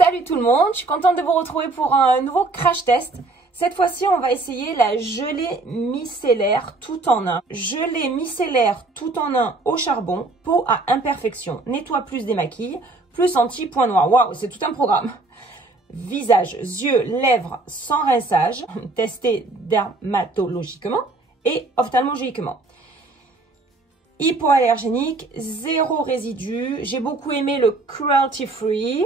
Salut tout le monde, je suis contente de vous retrouver pour un nouveau crash test. Cette fois-ci, on va essayer la gelée micellaire tout en un. Gelée micellaire tout en un au charbon, peau à imperfection, nettoie plus démaquille, plus anti-point noir. Waouh, c'est tout un programme. Visage, yeux, lèvres sans rinçage, testé dermatologiquement et ophtalmologiquement. Hypoallergénique, zéro résidu. J'ai beaucoup aimé le cruelty free.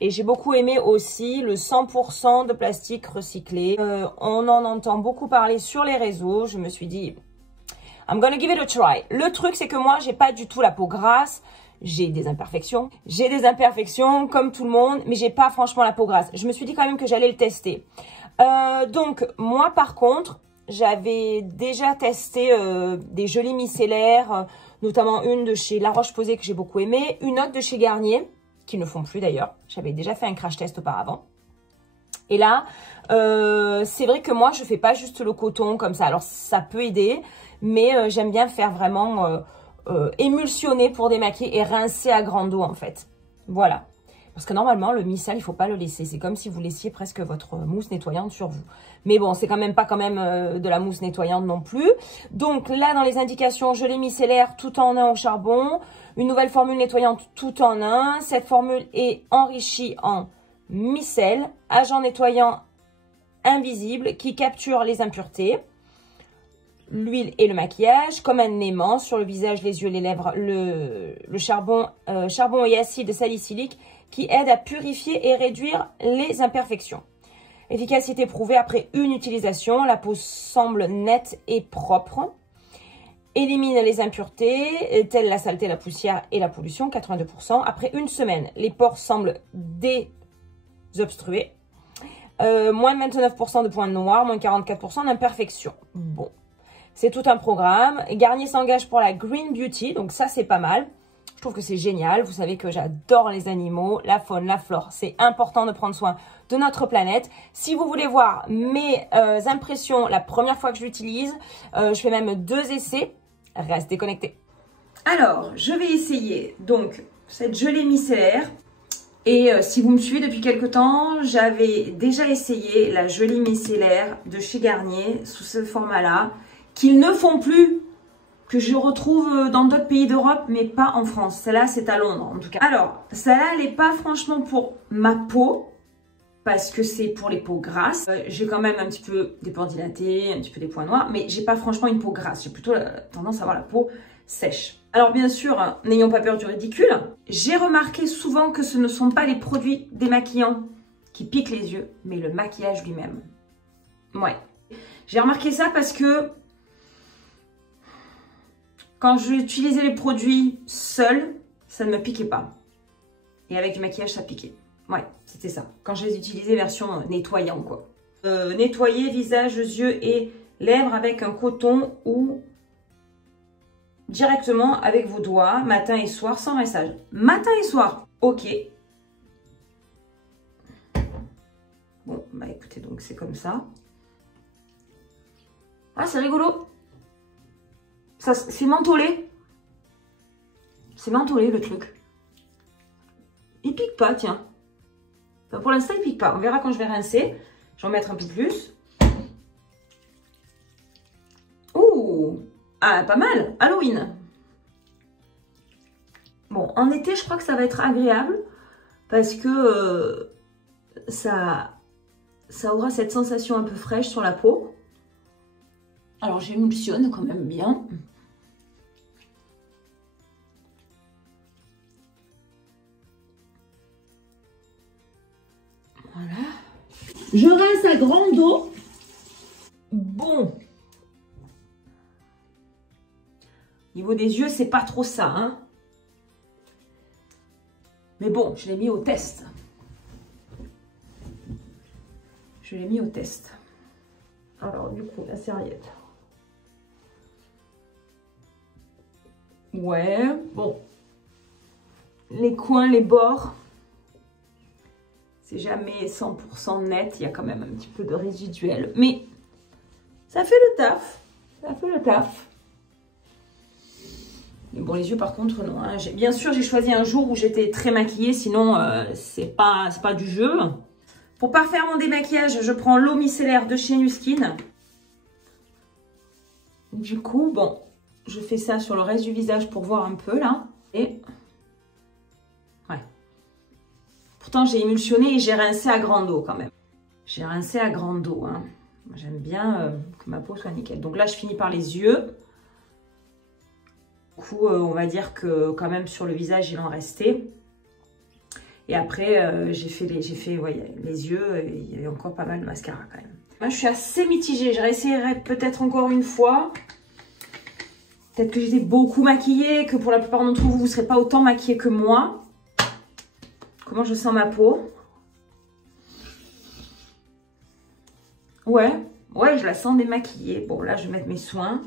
Et j'ai beaucoup aimé aussi le 100% de plastique recyclé. On en entend beaucoup parler sur les réseaux. Je me suis dit, I'm gonna give it a try. Le truc, c'est que moi, j'ai pas du tout la peau grasse. J'ai des imperfections. J'ai des imperfections comme tout le monde, mais j'ai pas franchement la peau grasse. Je me suis dit quand même que j'allais le tester. Donc, moi, par contre, j'avais déjà testé des gelées micellaires, notamment une de chez La Roche-Posay que j'ai beaucoup aimé, une autre de chez Garnier, qui ne font plus d'ailleurs. J'avais déjà fait un crash test auparavant. Et là, c'est vrai que moi, je fais pas juste le coton comme ça. Alors, ça peut aider, mais j'aime bien faire vraiment émulsionner pour démaquiller et rincer à grande eau, en fait. Voilà. Parce que normalement, le micelle, il faut pas le laisser. C'est comme si vous laissiez presque votre mousse nettoyante sur vous. Mais bon, c'est quand même pas de la mousse nettoyante non plus. Donc là, dans les indications, gelée micellaire tout en un au charbon. Une nouvelle formule nettoyante tout en un. Cette formule est enrichie en micelle, agent nettoyant invisible qui capture les impuretés, l'huile et le maquillage, comme un aimant sur le visage, les yeux, les lèvres, le charbon et acide salicylique qui aide à purifier et réduire les imperfections. Efficacité prouvée après une utilisation, la peau semble nette et propre. Élimine les impuretés, telles la saleté, la poussière et la pollution, 82%. Après une semaine, les pores semblent désobstrués. Moins de 29% de points noirs, moins 44% d'imperfections. Bon, c'est tout un programme. Garnier s'engage pour la Green Beauty, donc ça c'est pas mal. Je trouve que c'est génial. Vous savez que j'adore les animaux, la faune, la flore. C'est important de prendre soin de notre planète. Si vous voulez voir mes impressions la première fois que je l'utilise, je fais même 2 essais. Restez connectés. Alors, je vais essayer donc cette gelée micellaire. Et si vous me suivez depuis quelque temps, j'avais déjà essayé la gelée micellaire de chez Garnier sous ce format-là, qu'ils ne font plus, que je retrouve dans d'autres pays d'Europe, mais pas en France. Celle-là, c'est à Londres, en tout cas. Alors, celle-là, elle n'est pas franchement pour ma peau, parce que c'est pour les peaux grasses. J'ai quand même un petit peu des pores dilatés, un petit peu des points noirs, mais j'ai pas franchement une peau grasse. J'ai plutôt tendance à avoir la peau sèche. Alors bien sûr, n'ayons pas peur du ridicule. J'ai remarqué souvent que ce ne sont pas les produits démaquillants qui piquent les yeux, mais le maquillage lui-même. Ouais. J'ai remarqué ça parce que quand j'utilisais les produits seuls, ça ne me piquait pas. Et avec du maquillage, ça piquait. Ouais, c'était ça. Quand je les utilisais version nettoyant, quoi. Nettoyer visage, yeux et lèvres avec un coton ou directement avec vos doigts, matin et soir, sans rinçage. Matin et soir, ok. Bon, bah écoutez, donc c'est comme ça. Ah, c'est rigolo. Ça, c'est mentholé. C'est mentholé, le truc. Il pique pas, tiens. Enfin, pour l'instant, il pique pas. On verra quand je vais rincer. Je vais en mettre un peu plus. Ouh! Ah, pas mal. Halloween. Bon, en été, je crois que ça va être agréable parce que ça aura cette sensation un peu fraîche sur la peau. Alors, j'émulsionne quand même bien. Voilà. Je rince à grande eau. Bon. Niveau des yeux, c'est pas trop ça, hein. Mais bon, je l'ai mis au test. Je l'ai mis au test. Alors, du coup, la serviette. Ouais, bon. Les coins, les bords. C'est jamais 100% net. Il y a quand même un petit peu de résiduel. Mais ça fait le taf. Ça fait le taf. Mais bon, les yeux, par contre, non. Hein. Bien sûr, j'ai choisi un jour où j'étais très maquillée. Sinon, c'est pas du jeu. Pour parfaire mon démaquillage, je prends l'eau micellaire de chez Nu Skin. Du coup, bon, je fais ça sur le reste du visage pour voir un peu, là. Et... ouais. Pourtant, j'ai émulsionné et j'ai rincé à grande eau, quand même. J'ai rincé à grande eau, hein. J'aime bien que ma peau soit nickel. Donc là, je finis par les yeux. Du coup, on va dire que quand même sur le visage, il en restait. Et après, j'ai fait les yeux. Et il y avait encore pas mal de mascara quand même. Moi, je suis assez mitigée. Je réessayerai peut-être encore une fois. Peut-être que j'étais beaucoup maquillée, que pour la plupart d'entre vous, vous ne serez pas autant maquillée que moi. Comment je sens ma peau? Ouais, je la sens démaquillée. Bon, là, je vais mettre mes soins,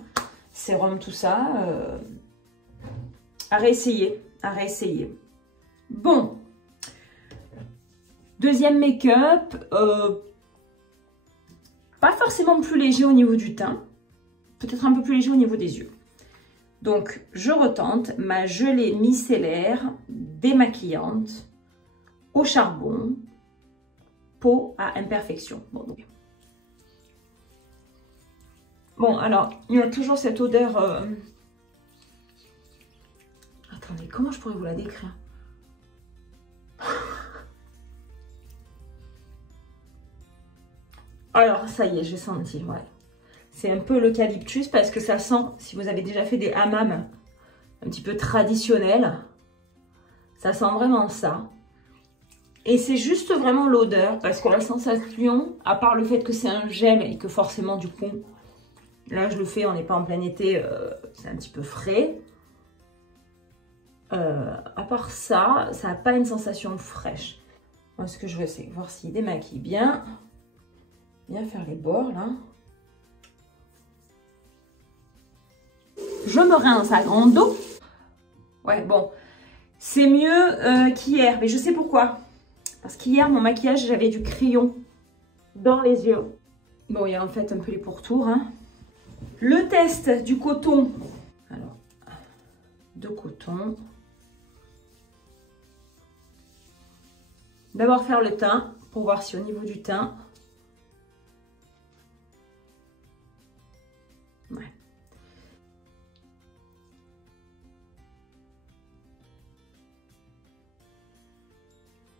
sérum, tout ça. À réessayer, Bon. Deuxième make-up. Pas forcément plus léger au niveau du teint. Peut-être un peu plus léger au niveau des yeux. Donc, je retente ma gelée micellaire démaquillante au charbon, peau à imperfection. Bon, alors, il y a toujours cette odeur... Attendez, comment je pourrais vous la décrire? Alors, ça y est, j'ai senti, ouais. C'est un peu l'eucalyptus parce que ça sent, si vous avez déjà fait des hammams un petit peu traditionnels, ça sent vraiment ça. Et c'est juste vraiment l'odeur parce que la sensation, à part le fait que c'est un gel et que forcément du coup, là je le fais, on n'est pas en plein été, c'est un petit peu frais. À part ça, ça n'a pas une sensation fraîche. Moi ce que je veux c'est voir s'il démaquille bien. Bien faire les bords là. Je me rince à grande eau. Ouais, bon. C'est mieux qu'hier. Mais je sais pourquoi. Parce qu'hier, mon maquillage, j'avais du crayon dans les yeux. Bon, il y a en fait un peu les pourtours. Hein. Le test du coton. Alors, de coton. D'abord faire le teint pour voir si au niveau du teint... Ouais.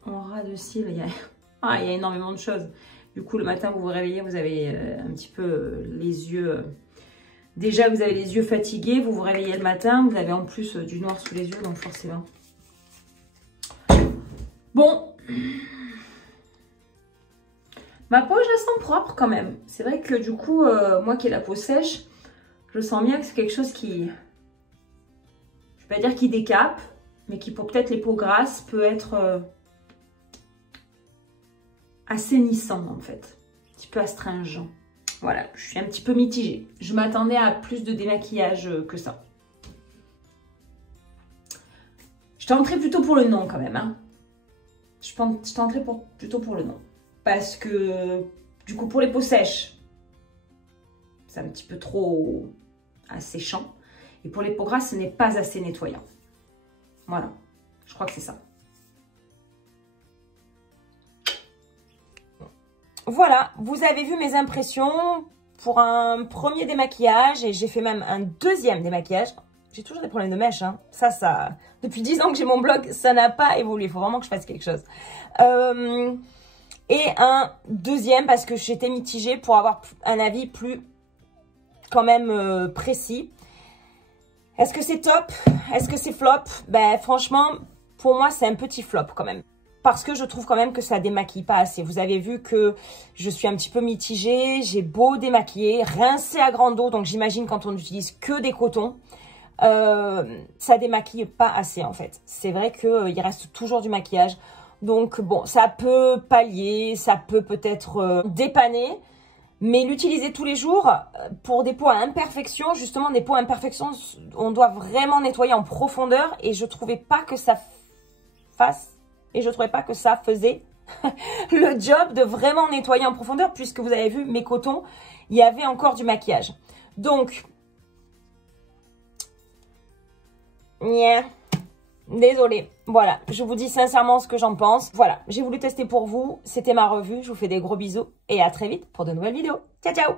En ras de cils, il y a énormément de choses. Du coup, le matin, vous vous réveillez, vous avez un petit peu les yeux... Déjà, vous avez les yeux fatigués, vous vous réveillez le matin, vous avez en plus du noir sous les yeux, donc forcément. Bon. Ma peau, je la sens propre quand même. C'est vrai que du coup, moi qui ai la peau sèche, je sens bien que c'est quelque chose qui... Je ne vais pas dire qui décape, mais qui pour peut-être les peaux grasses peut être... assainissant en fait, un petit peu astringent. Voilà, je suis un petit peu mitigée. Je m'attendais à plus de démaquillage que ça. Je tenterai plutôt pour le non quand même. Hein. Je tenterai plutôt pour le non. Parce que du coup pour les peaux sèches, c'est un petit peu trop asséchant. Et pour les peaux grasses, ce n'est pas assez nettoyant. Voilà, je crois que c'est ça. Voilà, vous avez vu mes impressions pour un premier démaquillage et j'ai fait même un deuxième démaquillage. J'ai toujours des problèmes de mèche, hein. Ça, depuis 10 ans que j'ai mon blog, ça n'a pas évolué. Il faut vraiment que je fasse quelque chose. Et un deuxième parce que j'étais mitigée pour avoir un avis plus quand même précis. Est-ce que c'est top? Est-ce que c'est flop? Ben franchement, pour moi, c'est un petit flop quand même. Parce que je trouve quand même que ça démaquille pas assez. Vous avez vu que je suis un petit peu mitigée. J'ai beau démaquiller, rincer à grande eau. Donc j'imagine quand on n'utilise que des cotons, ça démaquille pas assez en fait. C'est vrai qu'il reste toujours du maquillage. Donc bon, ça peut pallier, ça peut peut-être dépanner. Mais l'utiliser tous les jours pour des peaux à imperfection, justement des peaux à imperfection, on doit vraiment nettoyer en profondeur. Et je trouvais pas que ça fasse... Et je ne trouvais pas que ça faisait le job de vraiment nettoyer en profondeur puisque vous avez vu mes cotons, il y avait encore du maquillage. Donc, yeah. Désolée. Voilà, je vous dis sincèrement ce que j'en pense. Voilà, j'ai voulu tester pour vous. C'était ma revue. Je vous fais des gros bisous et à très vite pour de nouvelles vidéos. Ciao, ciao!